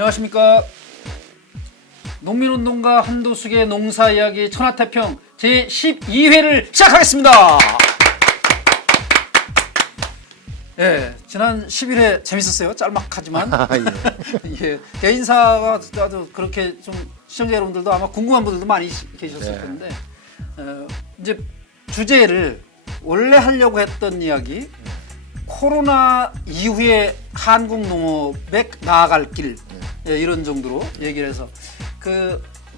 안녕하십니까. 농민운동가 한도숙의 농사이야기 천하태평 제12회를 시작하겠습니다. 예, 지난 11회 재밌었어요. 짤막하지만. 예, 개인사가 아주 그렇게 좀 시청자 여러분들도 아마 궁금한 분들도 많이 계셨을 텐데 이제 주제를 원래 하려고 했던 이야기, 코로나 이후에 한국 농업에 나아갈 길, 예, 이런 정도로 얘기를 해서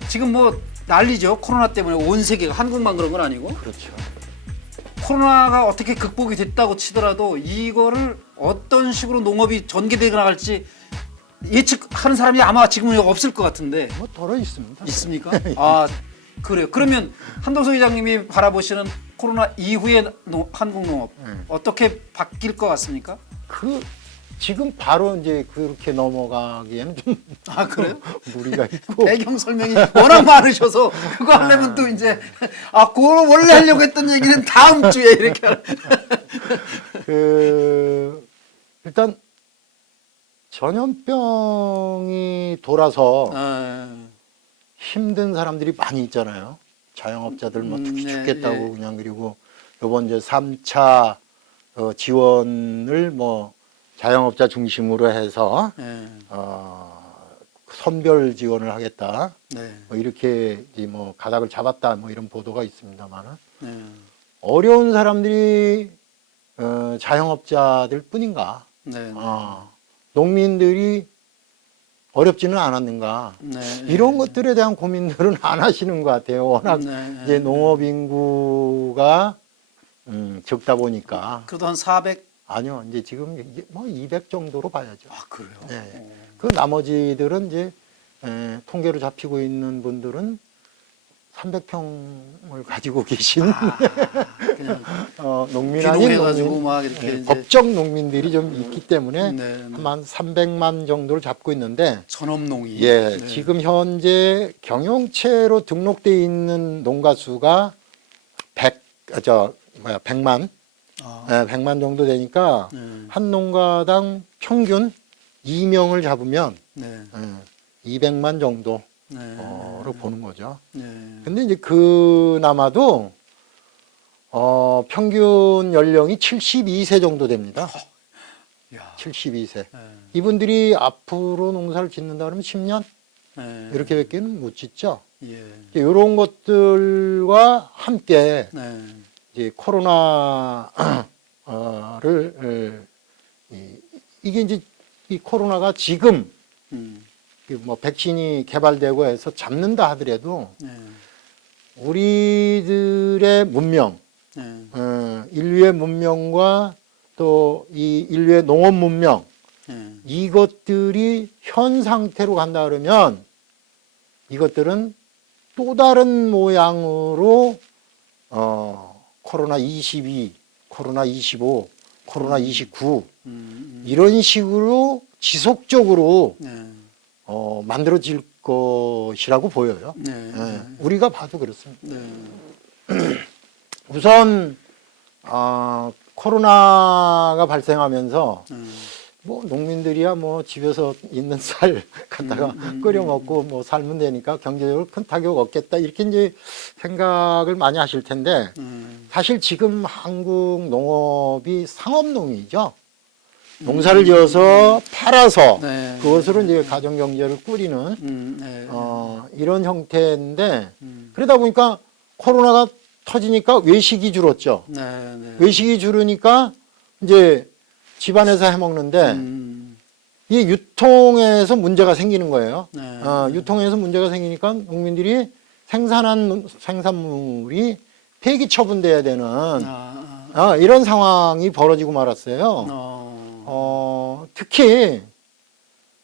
지금 뭐 난리죠. 코로나 때문에 온 세계가, 한국만 그런 건 아니고. 그렇죠. 코로나가 어떻게 극복이 됐다고 치더라도 이거를 어떤 식으로 농업이 전개되어 나갈지 예측하는 사람이 아마 지금은 없을 것 같은데. 뭐 덜어 있습니다. 있습니까? 아, 그래요. 그러면 한도석 회장님이 바라보시는 코로나 이후의 한국 농업 어떻게 바뀔 것 같습니까? 지금 바로 이제 그렇게 넘어가기에는 좀 아, 그래요? 무리가 있고. 배경 설명이 워낙 많으셔서 그거 하려면 또 이제 그걸 원래 하려고 했던 얘기는 다음 주에 이렇게 일단 전염병이 돌아서 힘든 사람들이 많이 있잖아요. 자영업자들 뭐 특히 죽겠다고 그냥. 그리고 요번 이제 3차 지원을 뭐 자영업자 중심으로 해서 선별 지원을 하겠다. 뭐 이렇게 이제 뭐 가닥을 잡았다 뭐 이런 보도가 있습니다만은 어려운 사람들이 자영업자들 뿐인가? 농민들이 어렵지는 않았는가? 이런 것들에 대한 고민들은 안 하시는 것 같아요. 워낙 이제 농업 인구가 적다 보니까. 그래도 한 400? 아니요, 이제 지금 뭐 200 정도로 봐야죠. 아, 그래요? 네. 그 나머지들은 이제 통계로 잡히고 있는 분들은 300평을 가지고 계신 그냥 농민 아닌 농민, 막 이렇게 법적 농민들이 좀 있기 때문에 한 300만 정도를 잡고 있는데 전업농이. 지금 현재 경영체로 등록돼 있는 농가 수가 100만 100만 정도 되니까 한 농가당 평균 2명을 잡으면 200만 정도로 보는 거죠. 근데 이제 그나마도 평균 연령이 72세 정도 됩니다. 72세. 이분들이 앞으로 농사를 짓는다 그러면 10년? 이렇게밖에 못 짓죠. 이런 것들과 함께 이제 코로나를 이게 이제 이 코로나가 지금 뭐 백신이 개발되고 해서 잡는다 하더라도 우리들의 문명, 인류의 문명과 또 이 인류의 농업 문명, 이것들이 현 상태로 간다 그러면 이것들은 또 다른 모양으로 코로나 22, 코로나 25, 코로나 29 이런 식으로 지속적으로 만들어질 것이라고 보여요. 우리가 봐도 그렇습니다. 우선 코로나가 발생하면서 뭐 농민들이야 뭐 집에서 있는 쌀 갖다가 끓여 먹고 뭐 살면 되니까 경제적으로 큰 타격 없겠다 이렇게 이제 생각을 많이 하실 텐데 사실 지금 한국 농업이 상업농이죠. 농사를 지어서 팔아서 그것으로 이제 가정 경제를 꾸리는 이런 형태인데 그러다 보니까 코로나가 터지니까 외식이 줄었죠. 외식이 줄으니까 이제 집안에서 해 먹는데 이 유통에서 문제가 생기는 거예요. 유통에서 문제가 생기니까 농민들이 생산한 생산물이 폐기 처분돼야 되는 이런 상황이 벌어지고 말았어요. 특히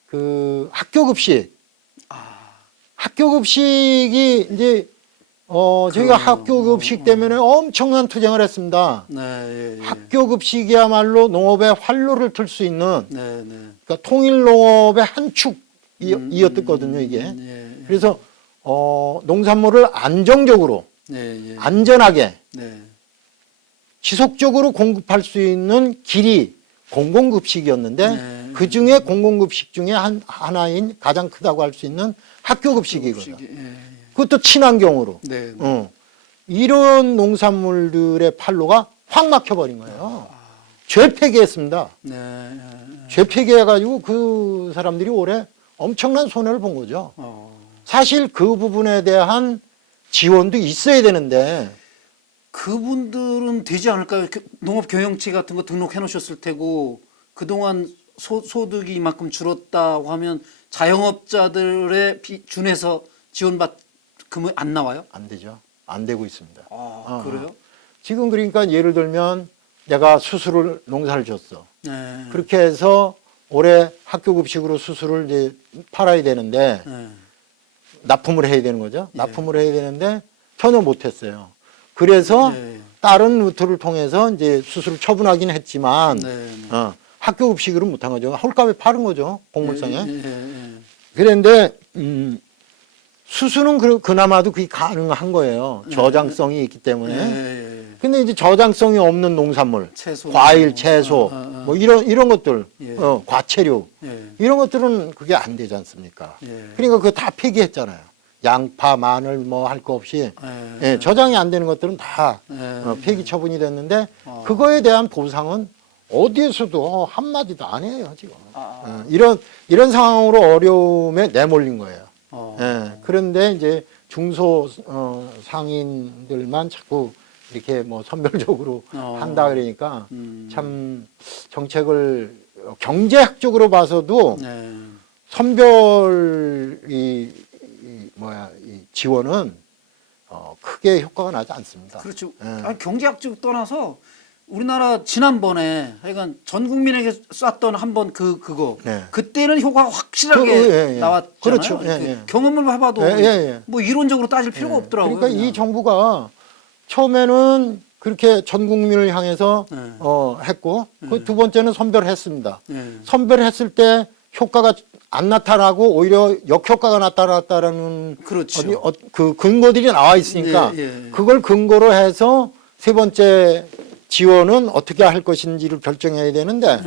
그 학교 급식이 이제 저희가 학교 급식 때문에 엄청난 투쟁을 했습니다. 학교 급식이야말로 농업의 활로를 틀 수 있는 그러니까 통일 농업의 한 축이었거든요, 이게. 그래서 농산물을 안정적으로 안전하게 지속적으로 공급할 수 있는 길이 공공급식이었는데 그 중에 공공급식 중에 하나인 가장 크다고 할 수 있는 학교급식이거든. 그것도 친환경으로. 네. 이런 농산물들의 판로가 확 막혀버린 거예요. 죄 폐기했습니다. 죄 폐기해가지고 그 사람들이 올해 엄청난 손해를 본 거죠. 사실 그 부분에 대한 지원도 있어야 되는데 그분들은 되지 않을까요? 농업경영체 같은 거 등록해 놓으셨을 테고 그동안 소득이 이만큼 줄었다고 하면 자영업자들의 준해서 지원받금이 안 나와요? 안 되죠. 안 되고 있습니다. 그래요? 지금 그러니까 예를 들면 내가 수수를 농사를 줬어. 네. 그렇게 해서 올해 학교급식으로 수수를 이제 팔아야 되는데 납품을 해야 되는 거죠. 납품을 해야 되는데 전혀 못했어요. 그래서 다른 루트를 통해서 이제 수수를 처분하긴 했지만 학교급식으로 못한 거죠. 헐값에 파는 거죠. 곡물상에. 그런데 수수는 그나마도 그게 가능한 거예요. 저장성이 있기 때문에. 근데 이제 저장성이 없는 농산물, 채소, 과일, 채소, 뭐 이런 것들, 과채류, 예. 이런 것들은 그게 안 되지 않습니까? 그러니까 그거 다 폐기했잖아요. 양파, 마늘 뭐 할 거 없이 저장이 안 되는 것들은 다 폐기 처분이 됐는데 그거에 대한 보상은 어디에서도 한마디도 안 해요, 지금. 이런 상황으로 어려움에 내몰린 거예요. 그런데 이제 중소 상인들만 자꾸 이렇게 뭐 선별적으로 한다 그러니까 참 정책을 경제학적으로 봐서도 선별 이 지원은 크게 효과가 나지 않습니다. 그렇죠. 아니, 경제학적 떠나서 우리나라 지난번에 하여간 전 국민에게 쐈던 한번 그거 그때는 효과가 확실하게 나왔잖아요. 그렇죠. 경험을 해봐도 뭐 이론적으로 따질 필요가 없더라고요. 그러니까 이 정부가 처음에는 그렇게 전 국민을 향해서 했고 그 두 번째는 선별했습니다. 선별했을 때 효과가 안 나타나고 오히려 역효과가 나타났다라는 그렇죠. 그 근거들이 나와 있으니까 그걸 근거로 해서 세 번째 지원은 어떻게 할 것인지를 결정해야 되는데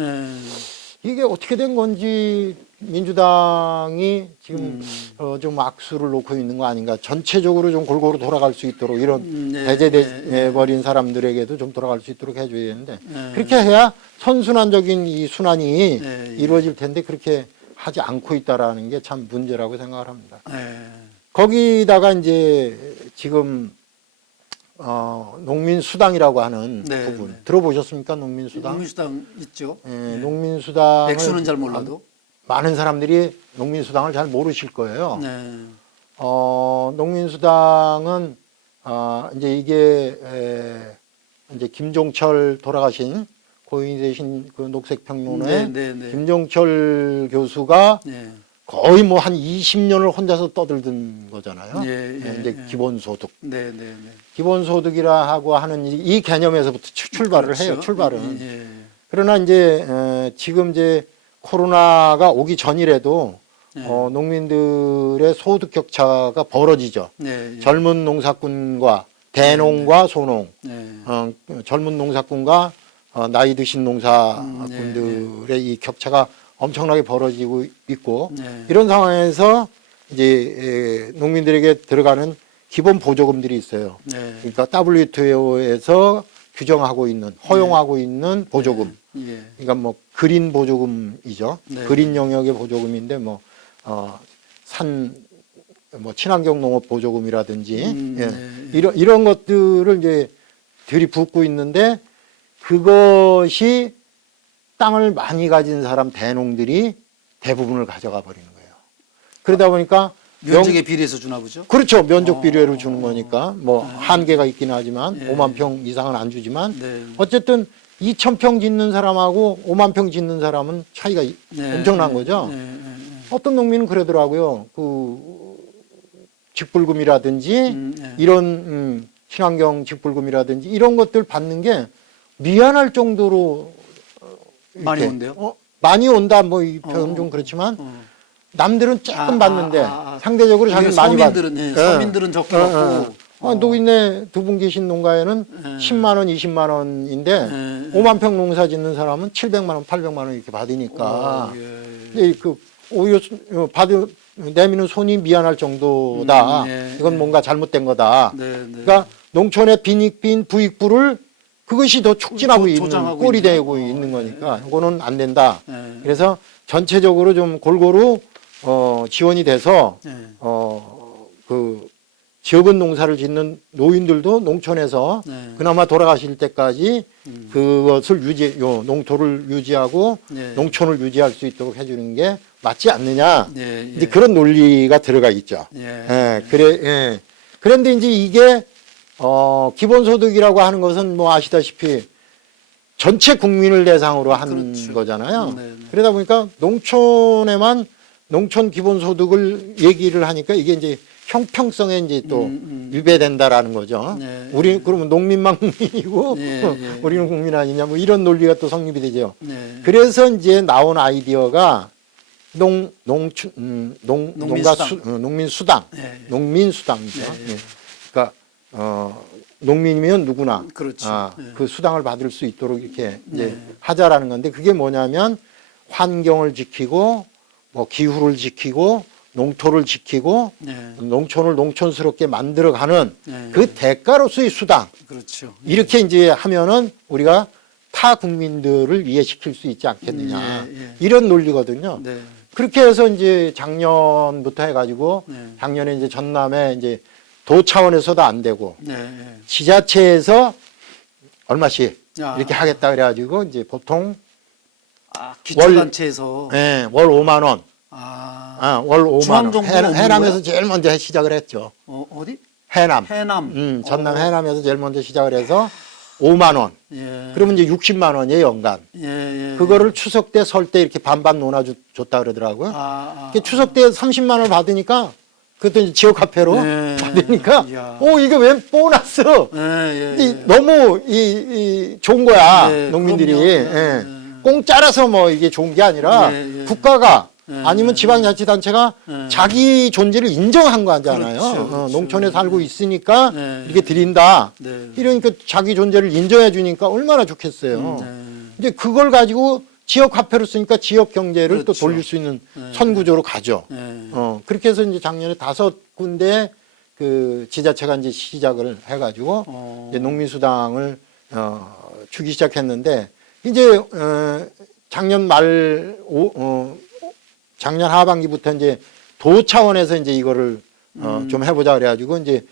이게 어떻게 된 건지 민주당이 지금 좀 악수를 놓고 있는 거 아닌가. 전체적으로 좀 골고루 돌아갈 수 있도록 이런 배제돼버린 사람들에게도 좀 돌아갈 수 있도록 해줘야 되는데 그렇게 해야 선순환적인 이 순환이 이루어질 텐데 그렇게 하지 않고 있다라는 게 참 문제라고 생각을 합니다. 거기다가 이제 지금 농민수당이라고 하는 부분 들어보셨습니까? 농민수당? 농민수당 있죠. 농민수당 액수는 잘 몰라도 많은 사람들이 농민수당을 잘 모르실 거예요. 농민수당은 이제 이게 이제 김종철 돌아가신 고인이 되신 그 녹색평론의 김종철 교수가 거의 뭐 한 20년을 혼자서 떠들던 거잖아요. 이제 기본소득. 기본소득이라 하고 하는 이 개념에서부터 출발을 해요. 출발은. 그러나 이제 지금 이제 코로나가 오기 전이라도 농민들의 소득 격차가 벌어지죠. 젊은 농사꾼과 대농과 소농, 젊은 농사꾼과 나이 드신 농사꾼들의 이 격차가 엄청나게 벌어지고 있고 이런 상황에서 이제 농민들에게 들어가는 기본 보조금들이 있어요. 그러니까 WTO에서 규정하고 있는 허용하고 있는 보조금. 그러니까 뭐 그린 보조금이죠. 그린 영역의 보조금인데 뭐 친환경 농업 보조금이라든지 이런 것들을 이제 들이붓고 있는데 그것이 땅을 많이 가진 사람 대농들이 대부분을 가져가 버리는 거예요. 그러다 보니까 면적에 비례해서 주나 보죠? 그렇죠. 면적 비례로 주는 거니까 뭐 한계가 있긴 하지만 5만 평 이상은 안 주지만 어쨌든 2,000평 짓는 사람하고 5만 평 짓는 사람은 차이가 엄청난 거죠. 어떤 농민은 그러더라고요. 그 직불금이라든지 이런 친환경 직불금이라든지 이런 것들 받는 게 미안할 정도로 많이 온대요? 많이 온다 뭐 이 표현 좀 그렇지만 남들은 조금 받는데 상대적으로 자기는 많이 받. 서민들은 적게 받고 노인네 두 분 계신 농가에는 예. 10만 원, 20만 원인데 예. 5만 평 농사 짓는 사람은 700만 원, 800만 원 이렇게 받으니까 예. 이제 그 오히려 내미는 손이 미안할 정도다. 예. 이건 뭔가 잘못된 거다. 네, 네. 그러니까 농촌의 빈익빈 부익부를 그것이 더 촉진하고 있는 조장하고 꼴이 있는 되고 있는 거니까 이거는 안 된다. 예. 그래서 전체적으로 좀 골고루 지원이 돼서 예. 그 지역은 농사를 짓는 노인들도 농촌에서 네. 그나마 돌아가실 때까지 그것을 농토를 유지하고 네. 농촌을 유지할 수 있도록 해주는 게 맞지 않느냐. 예. 이제 그런 논리가 들어가 있죠. 예. 예. 그런데 이제 이게 기본소득이라고 하는 것은 뭐 아시다시피 전체 국민을 대상으로 하는 그렇죠. 거잖아요. 네, 네. 그러다 보니까 농촌에만 농촌 기본소득을 얘기를 하니까 이게 이제 형평성에 이제 또 위배된다라는 거죠. 네. 우리 그러면 농민만 국민이고 네, 네. 우리는 국민 아니냐 뭐 이런 논리가 또 성립이 되죠. 네. 그래서 이제 나온 아이디어가 농가 농민수당, 네. 농민수당이죠. 네. 예. 그러니까 농민이면 누구나 그렇죠. 네. 그 수당을 받을 수 있도록 이렇게 이제 네. 하자라는 건데 그게 뭐냐면 환경을 지키고 뭐 기후를 지키고 농토를 지키고 네. 농촌을 농촌스럽게 만들어가는 네. 그 대가로서의 수당 그렇죠. 이렇게 이제 하면은 우리가 타 국민들을 이해시킬 수 있지 않겠느냐 예. 이런 논리거든요. 네. 그렇게 해서 이제 작년부터 해가지고 네. 작년에 이제 전남에 이제 도 차원에서도 안 되고 네. 지자체에서 얼마씩 야. 이렇게 하겠다 그래가지고 이제 보통 기초단체에서 월 5만 원. 월 5만 원. 중앙정부는 없는 해남에서 거야? 제일 먼저 시작을 했죠. 어디? 해남. 해남. 전남 해남에서 제일 먼저 시작을 해서 5만 원. 예. 그러면 이제 60만 원이에요, 연간. 예. 그거를 추석 때 설 때 이렇게 반반 나눠줬다 그러더라고요. 추석 때 30만 원을 받으니까 그것도 이제 지역 화폐로 네. 받으니까 이야. 이게 왜 보너스? 너무 좋은 거야, 네, 농민들이. 그럼요. 예. 공짜라서 뭐 이게 좋은 게 아니라 국가가 아니면 지방자치단체가 자기 존재를 인정한 거잖아요. 그렇죠. 농촌에 살고 있으니까 네. 이렇게 드린다. 네. 이러니까 자기 존재를 인정해 주니까 얼마나 좋겠어요. 이제 그걸 가지고 지역 화폐로 쓰니까 지역 경제를 또 그렇죠. 돌릴 수 있는 선구조로 가죠. 그렇게 해서 이제 작년에 5군데 그 지자체가 이제 시작을 해가지고 이제 농민수당을 주기 시작했는데 이제 작년 작년 하반기부터 이제 도 차원에서 이제 이거를 좀 해보자 그래가지고 이제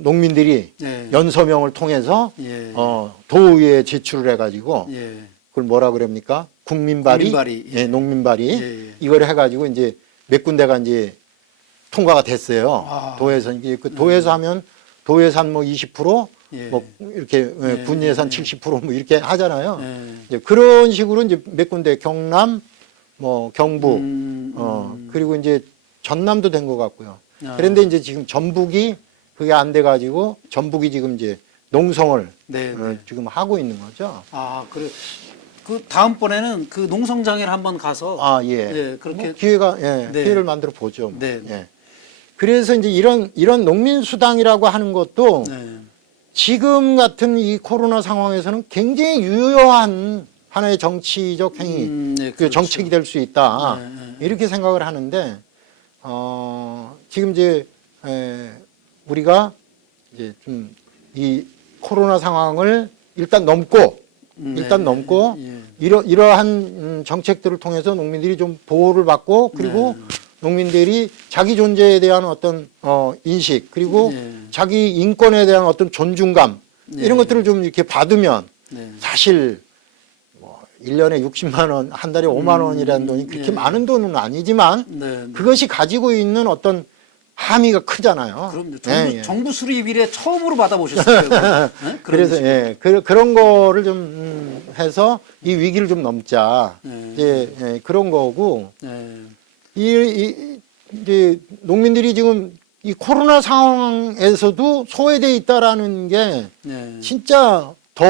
농민들이 연서명을 통해서 도의회에 제출을 해가지고 그걸 뭐라 그럽니까? 국민발의. 예, 농민발의. 이걸 해가지고 이제 몇 군데가 이제 통과가 됐어요. 도에서 이게 그 도에서 하면 도 예산 뭐 20%, 뭐 이렇게 군 예산 70% 뭐 이렇게 하잖아요. 이제 그런 식으로 이제 몇 군데 경남, 뭐 경북, 그리고 이제 전남도 된 것 같고요. 그런데 이제 지금 전북이 그게 안 돼가지고 전북이 지금 이제 농성을 지금 하고 있는 거죠. 그래. 그 다음번에는 그 농성장에를 한번 가서 그렇게 뭐 기회가 기회를 만들어 보죠. 뭐. 그래서 이제 이런 농민수당이라고 하는 것도 지금 같은 이 코로나 상황에서는 굉장히 유효한 하나의 정치적 행위, 그렇죠. 정책이 될 수 있다. 이렇게 생각을 하는데 지금 이제 우리가 이제 좀 이 코로나 상황을 일단 넘고 이러한 정책들을 통해서 농민들이 좀 보호를 받고 그리고 농민들이 자기 존재에 대한 어떤 인식 그리고 자기 인권에 대한 어떤 존중감 이런 것들을 좀 이렇게 받으면 사실 뭐 1년에 60만 원, 한 달에 5만 원이라는 돈이 그렇게 많은 돈은 아니지만 그것이 가지고 있는 어떤 함의가 크잖아요. 그럼요. 정부 수립 이래 처음으로 받아보셨을 거예요. 그래서 그런 거를 좀 해서 이 위기를 좀 넘자. 그런 거고 이제 농민들이 지금 이 코로나 상황에서도 소외돼 있다라는 게 진짜 더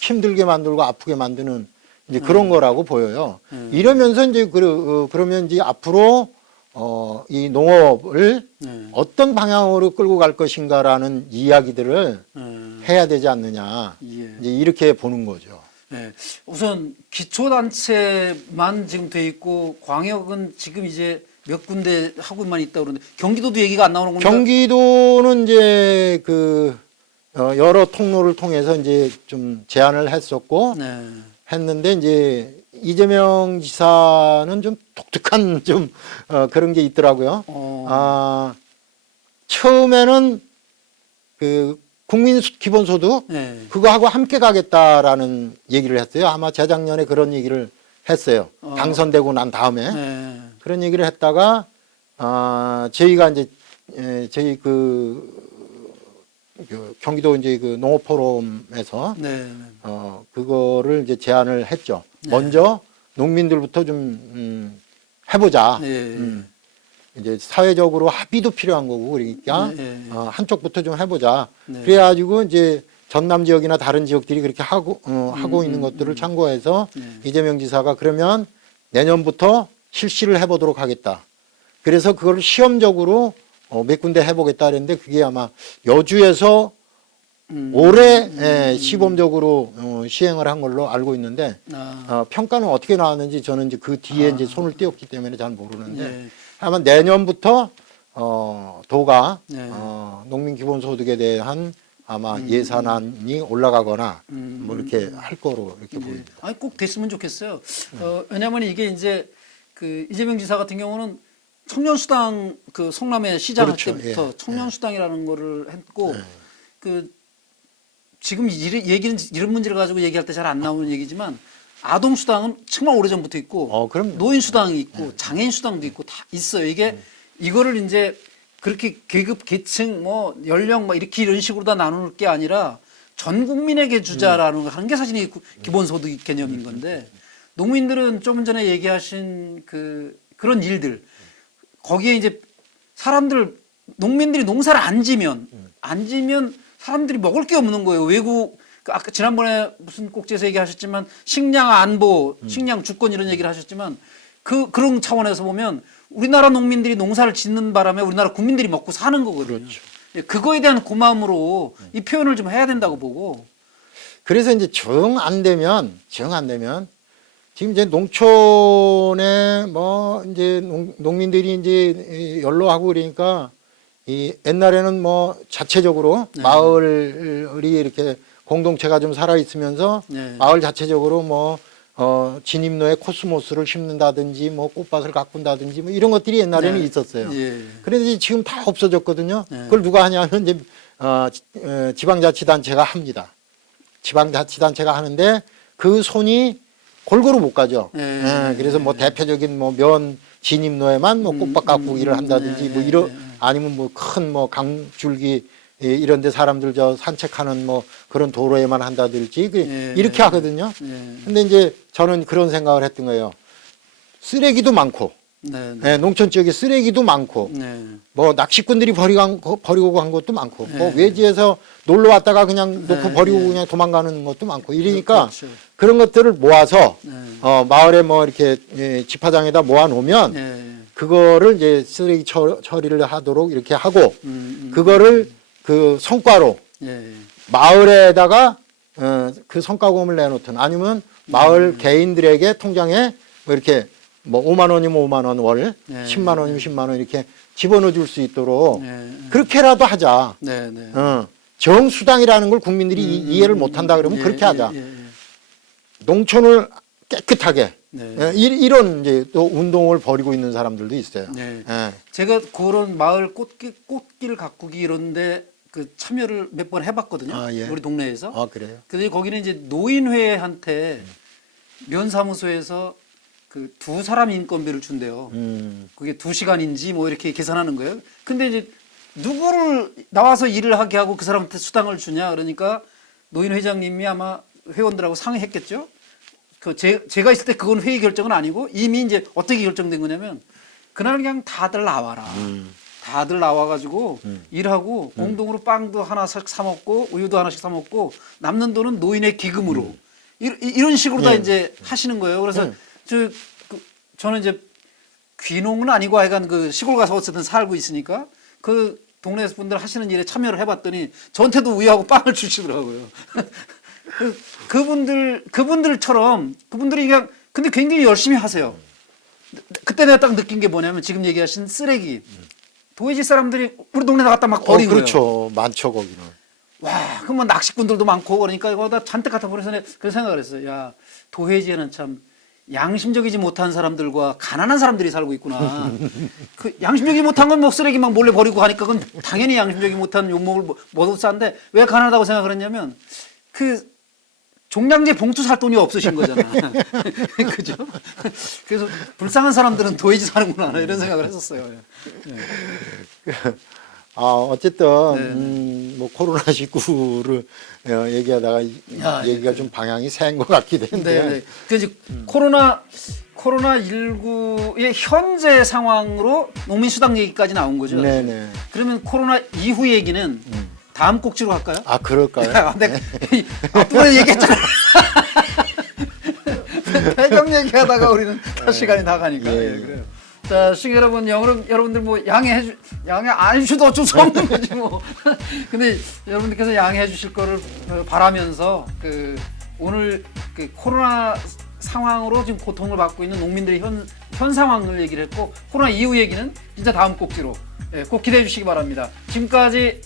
힘들게 만들고 아프게 만드는 이제 그런 거라고 보여요. 이러면서 이제 그러면 이제 앞으로 이 농업을 네. 어떤 방향으로 끌고 갈 것인가라는 이야기들을 네. 해야 되지 않느냐. 예. 이제 이렇게 보는 거죠. 네. 우선 기초단체만 지금 돼 있고 광역은 지금 이제 몇 군데 하고만 있다 그러는데 경기도도 얘기가 안 나오는 건가? 경기도는 이제 여러 통로를 통해서 이제 좀 제안을 했었고 네. 했는데 이제 이재명 지사는 좀 독특한 좀 그런 게 있더라고요. 처음에는 국민 기본소득 네. 그거하고 함께 가겠다라는 얘기를 했어요. 아마 재작년에 그런 얘기를 했어요. 당선되고 난 다음에 네. 그런 얘기를 했다가 저희가 이제 저희 경기도 이제 농업 포럼에서 네. 그거를 이제 제안을 했죠. 네. 먼저 농민들부터 좀 해보자. 네. 이제 사회적으로 합의도 필요한 거고 그러니까 네. 한쪽부터 좀 해보자. 네. 그래가지고 이제 전남 지역이나 다른 지역들이 그렇게 하고 있는 것들을 참고해서 네. 이재명 지사가 그러면 내년부터 실시를 해보도록 하겠다. 그래서 그걸 시험적으로 몇 군데 해보겠다 그랬는데 그게 아마 여주에서 올해 시범적으로 시행을 한 걸로 알고 있는데 평가는 어떻게 나왔는지 저는 이제 그 뒤에 이제 손을 떼었기 때문에 잘 모르는데 네. 아마 내년부터 도가 네. 농민 기본소득에 대한 아마 예산안이 올라가거나 뭐 이렇게 할 거로 이렇게 보입니다. 아니 꼭 됐으면 좋겠어요. 왜냐하면 이게 이제 이재명 지사 같은 경우는 청년수당 성남의 시장 할 그렇죠. 때부터 예. 청년수당이라는 거를 했고 지금 얘기는 이런 문제를 가지고 얘기할 때 잘 안 나오는 얘기지만 아동수당은 정말 오래전부터 있고 그럼요. 노인수당이 있고 장애인수당도 있고 다 있어요. 이거를 이제 그렇게 계급, 계층, 뭐 연령 뭐 이런 식으로 다 나눌 게 아니라 전 국민에게 주자라는 거 하는 게 사실 기본소득 개념인 건데 농민들은 좀 전에 얘기하신 그런 일들 거기에 이제 농민들이 농사를 안 지면 사람들이 먹을 게 없는 거예요. 아까 지난번에 무슨 꼭지에서 얘기하셨지만 식량 안보, 식량 주권 이런 얘기를 하셨지만 그런 차원에서 보면 우리나라 농민들이 농사를 짓는 바람에 우리나라 국민들이 먹고 사는 거거든요. 그렇죠. 그거에 대한 고마움으로 이 표현을 좀 해야 된다고 보고. 그래서 이제 정 안 되면 지금 이제 농촌에 뭐 이제 농민들이 이제 연로하고 그러니까 옛날에는 뭐 자체적으로 마을이 이렇게 공동체가 좀 살아 있으면서 마을 자체적으로 뭐 진입로에 코스모스를 심는다든지 뭐 꽃밭을 가꾼다든지 뭐 이런 것들이 옛날에는 있었어요. 그런데 지금 다 없어졌거든요. 그걸 누가 하냐면 이제 지방자치단체가 합니다. 지방자치단체가 하는데 그 손이 골고루 못 가죠. 그래서 뭐 대표적인 뭐 면 진입로에만 뭐 꽃밭 가꾸기를 한다든지 뭐 아니면 뭐 큰 뭐 강줄기 이런데 사람들 산책하는 뭐 그런 도로에만 한다든지 이렇게 하거든요. 근데 이제 저는 그런 생각을 했던 거예요. 쓰레기도 많고, 농촌 지역에 쓰레기도 많고, 뭐 낚시꾼들이 버리고 간 것도 많고, 뭐 외지에서 놀러 왔다가 그냥 놓고 버리고 그냥 도망가는 것도 많고 이러니까 그런 것들을 모아서 마을에 뭐 이렇게 집화장에다 모아 놓으면 그거를 이제 쓰레기 처리를 하도록 이렇게 하고 그거를 그 성과로 마을에다가 그 성과금을 내놓든 아니면 마을 개인들에게 통장에 뭐 이렇게 뭐 5만 원이면 5만 원 월, 10만 원이면 10만 원 이렇게 집어넣어 줄 수 있도록 그렇게라도 하자. 정수당이라는 걸 국민들이 이해를 못 한다 그러면 그렇게 하자. 농촌을 깨끗하게 이런 이제 또 운동을 벌이고 있는 사람들도 있어요. 제가 그런 마을 꽃길 가꾸기 이런데 참여를 몇 번 해봤거든요. 우리 동네에서. 그래요? 근데 거기는 이제 노인회한테 면사무소에서 두 사람 인건비를 준대요. 그게 2시간인지 뭐 이렇게 계산하는 거예요. 근데 이제 누구를 나와서 일을 하게 하고 그 사람한테 수당을 주냐 그러니까 노인 회장님이 아마 회원들하고 상의했겠죠. 제가 있을 때 그건 회의 결정은 아니고 이미 이제 어떻게 결정된 거냐면 그날 그냥 다들 나와라. 다들 나와가지고 일하고 공동으로 빵도 하나씩 사 먹고 우유도 하나씩 사 먹고 남는 돈은 노인의 기금으로 이런 식으로 다 이제 하시는 거예요. 그래서 저는 이제 귀농은 아니고 하여간 그 시골 가서 어쨌든 살고 있으니까 그 동네 분들 하시는 일에 참여를 해봤더니 저한테도 우유하고 빵을 주시더라고요. 그분들처럼 그분들이 그냥 근데 굉장히 열심히 하세요. 그때 내가 딱 느낀 게 뭐냐면 지금 얘기하신 쓰레기 도회지 사람들이 우리 동네 나갔다 막 버린 거예요. 그렇죠. 많죠 거기는. 와, 그럼 뭐 낚시꾼들도 많고 그러니까 이거다 잔뜩 갖다 버려서 내가 그런 생각을 했어요. 야, 도회지에는 참 양심적이지 못한 사람들과 가난한 사람들이 살고 있구나. 그 양심적이지 못한 건 뭐 쓰레기 막 몰래 버리고 하니까 그건 당연히 양심적이지 못한 욕먹을 못 싼데 왜 가난하다고 생각을 했냐면 그 종량제 봉투 살 돈이 없으신 거잖아. 그죠? 그래서 불쌍한 사람들은 도회지 사는구나 이런 생각을 했었어요. 네. 어쨌든 네. 뭐 코로나19를 얘기하다가 얘기가 좀 방향이 새인 것 같기도 한데. 네. 그 이제 코로나19의 현재 상황으로 농민수당 얘기까지 나온 거죠. 네네. 그러면 코로나 이후 얘기는 다음 꼭지로 갈까요? 그럴까요? 근데 앞부분에 얘기했잖아. 배경 얘기하다가 우리는 시간이 다 가니까. 예, 그래요. 자, 시청자 여러분, 여러분들 뭐 양해 안 해주셔도 어쩔 수 없는 거지 뭐. 근데 여러분들께서 양해해 주실 거를 바라면서 오늘 코로나 상황으로 지금 고통을 받고 있는 농민들의 현 상황을 얘기를 했고 코로나 이후 얘기는 진짜 다음 꼭지로 꼭 기대해 주시기 바랍니다. 지금까지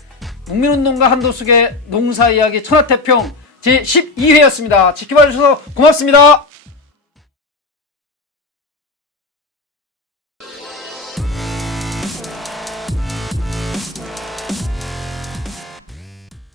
농민운동가 한도숙의 농사 이야기 천하태평 제12회였습니다. 지켜봐 주셔서 고맙습니다.